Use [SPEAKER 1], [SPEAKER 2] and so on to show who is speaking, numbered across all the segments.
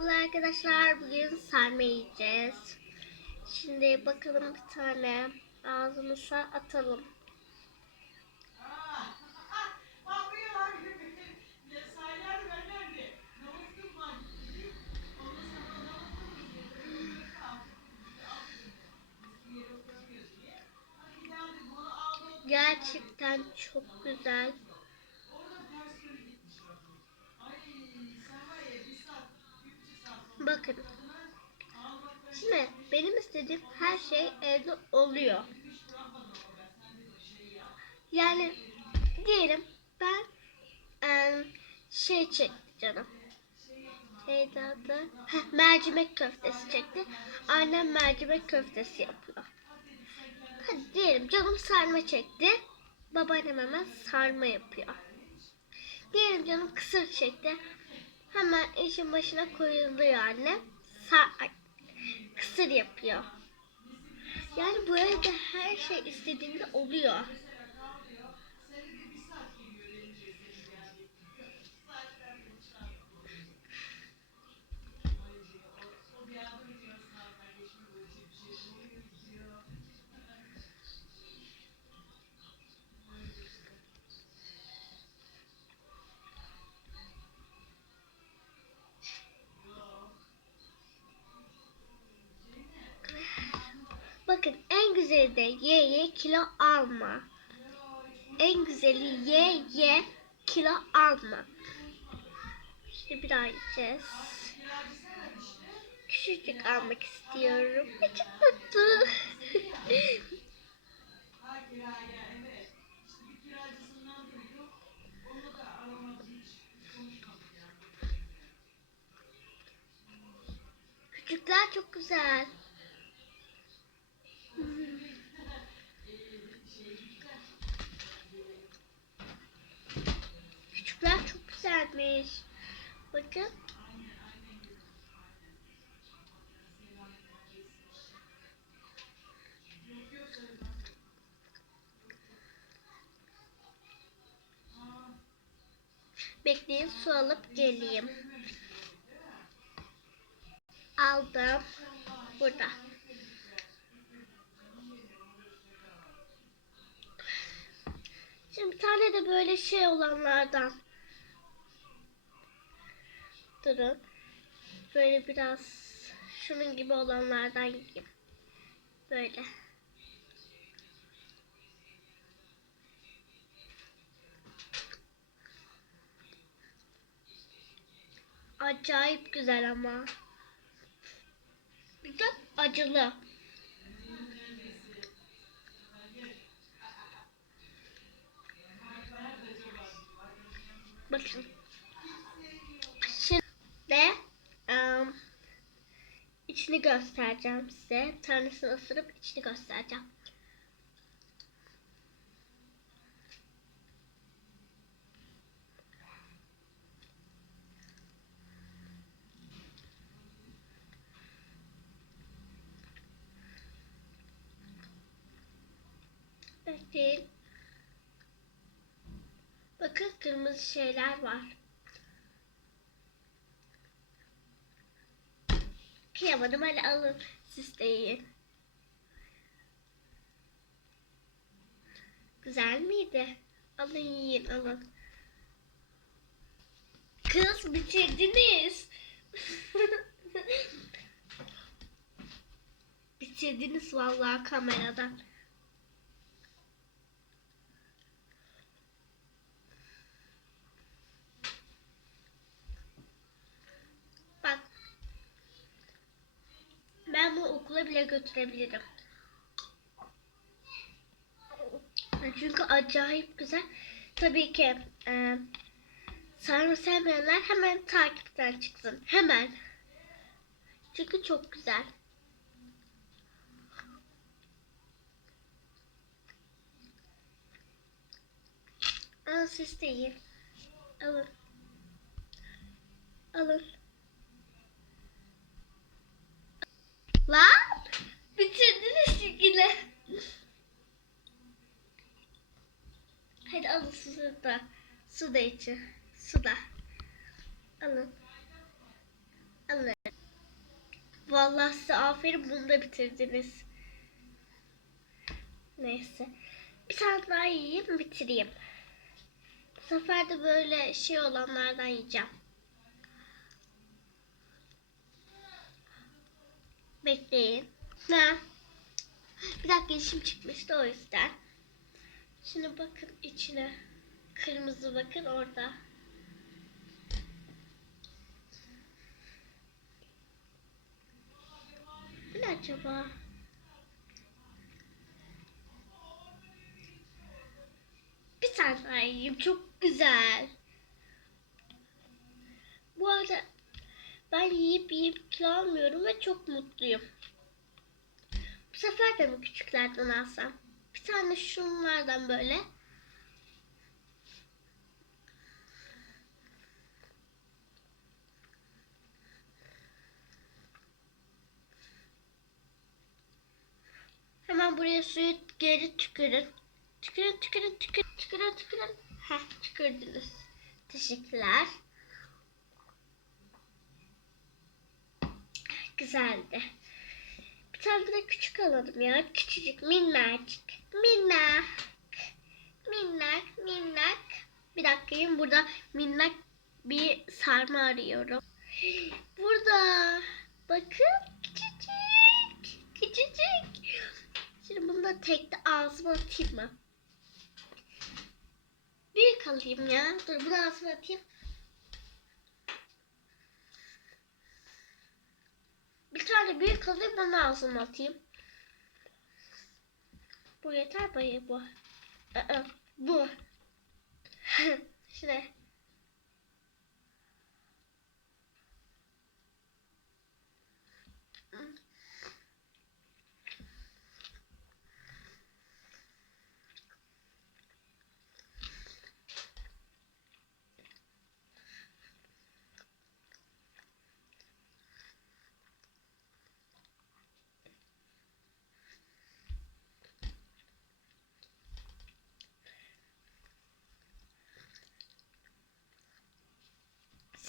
[SPEAKER 1] Merhaba arkadaşlar. Bugün sarma yiyeceğiz. Şimdi bakalım bir tane ağzımıza atalım. Gerçekten çok güzel. Bakın. Şimdi benim istediğim her şey evde oluyor. Yani diyelim ben em, şey çekti canım. Neydi adı? Heh, mercimek köftesi çekti. Annem mercimek köftesi yapıyor. Hadi diyelim canım sarma çekti. Babaannem hemen sarma yapıyor. Diyelim canım kısır çekti. Hemen işin başına koyuluyor anne. Sa- kısır yapıyor. Yani bu evde her şey istediğinde oluyor. De ye ye kilo alma. En güzeli ye ye kilo alma. Şimdi bir daha yiyeceğiz. Küçücük almak istiyorum. Ve Çok mutlu. Küçükler çok güzel. Küçükler çok güzelmiş. Bakın. Bekleyin su alıp geleyim. Aldım. Burada. Şimdi bir tane de böyle şey olanlardan. Durun. Böyle biraz şunun gibi olanlardan yiyeyim. Böyle. Acayip güzel ama. Bir de acılı. Bakın. Şimdi de em, içini göstereceğim size. Tanesini ısırıp içini göstereceğim. Bekleyin. Bakın kırmızı şeyler var. Kıyamadım hadi alın siz de yiyin. Güzel miydi? Alın yiyin alın. Kız bitirdiniz. bitirdiniz vallahi kameradan. Bak. Ben bunu okula bile götürebilirim. Çünkü acayip güzel. Tabii ki e, sarma sevmeyenler hemen takipten çıksın. Hemen. Çünkü çok güzel. Alın siz de. Alın. Alın. Lan bitirdiniz yine. Hadi alın su da. İçin. Su da. Alın. Alın. Vallahi size aferin bunu da bitirdiniz. Neyse. Bir tane daha yiyeyim bitireyim. Bu sefer de böyle şey olanlardan yiyeceğim. Bekleyin. Ne? Bir dakika işim çıkmıştı o yüzden. Şimdi bakın içine. Kırmızı bakın orada. Bu ne acaba? Bir tane daha yiyeyim. Çok güzel. Bu arada ben yiyip yiyip kilo almıyorum ve çok mutluyum. Bu sefer de mi küçüklerden alsam? Bir tane şunlardan böyle. Hemen buraya suyu geri tükürün. Tükürün, tükürün, tükürün, tükürün, tükürün. Heh, tükürdünüz. Teşekkürler. Güzeldi. Bir tane de küçük alalım ya. Küçücük, minnacık. Minnak. Minnak, minnak. Bir dakikayım burada minnak bir sarma arıyorum. Burada. Bakın küçücük. Küçücük. Şimdi bunu da tek de ağzıma atayım mı? Büyük alayım ya. Dur bunu ağzıma atayım. Bir tane büyük alayım bunu ağzıma atayım. Bu yeter bayı bu. Aa, bu. Şuraya.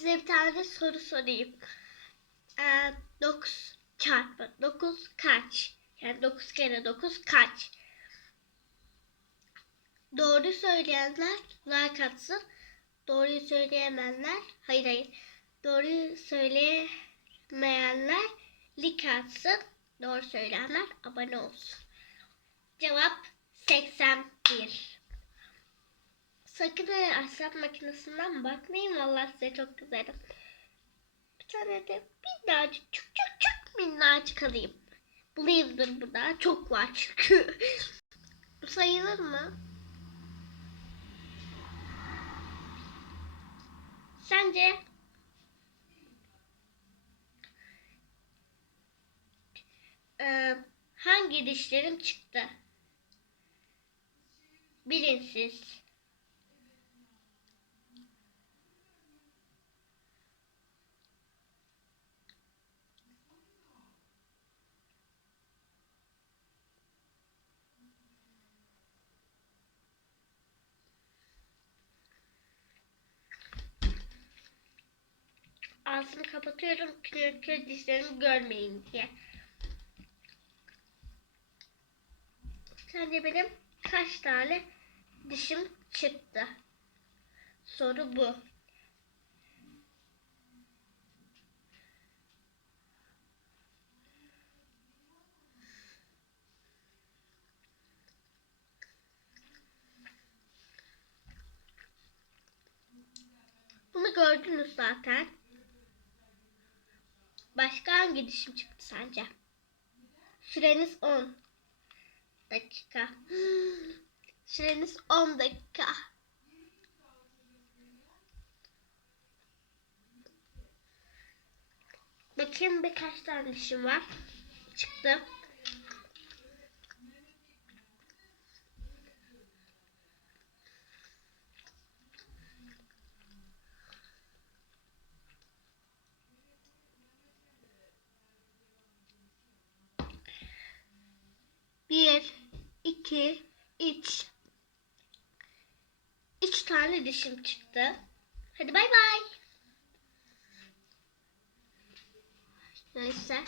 [SPEAKER 1] Size bir tane soru sorayım. Ee, 9 çarpı 9 kaç? Yani 9 kere 9 kaç? Doğru söyleyenler like atsın. Doğruyu söyleyemeyenler hayır hayır. Doğruyu söyleyemeyenler like atsın. Doğru söyleyenler abone olsun. Cevap 81. Sakın hesap makinesinden bakmayın. Vallahi size çok güzelim. Tane de minnacık çok çok çok minnacık alayım. Bulayımdır burada. Çok var çünkü. Sayılır mı? Sence? Ee, hangi dişlerim çıktı? Bilinsiz. Ağzımı kapatıyorum çünkü dişlerimi görmeyin diye. Sence benim kaç tane dişim çıktı? Soru bu. Bunu gördünüz zaten. Başka hangi dişim çıktı sence? Süreniz 10 dakika. Süreniz 10 dakika. Bakayım birkaç tane dişim var. Çıktı. Bir, iki, üç. Üç tane dişim çıktı. Hadi bay bay. Neyse.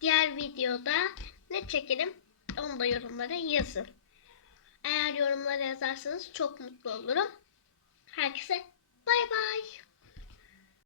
[SPEAKER 1] diğer videoda ne çekelim onu da yorumlara yazın. Eğer yorumlara yazarsanız çok mutlu olurum. Herkese bay bay.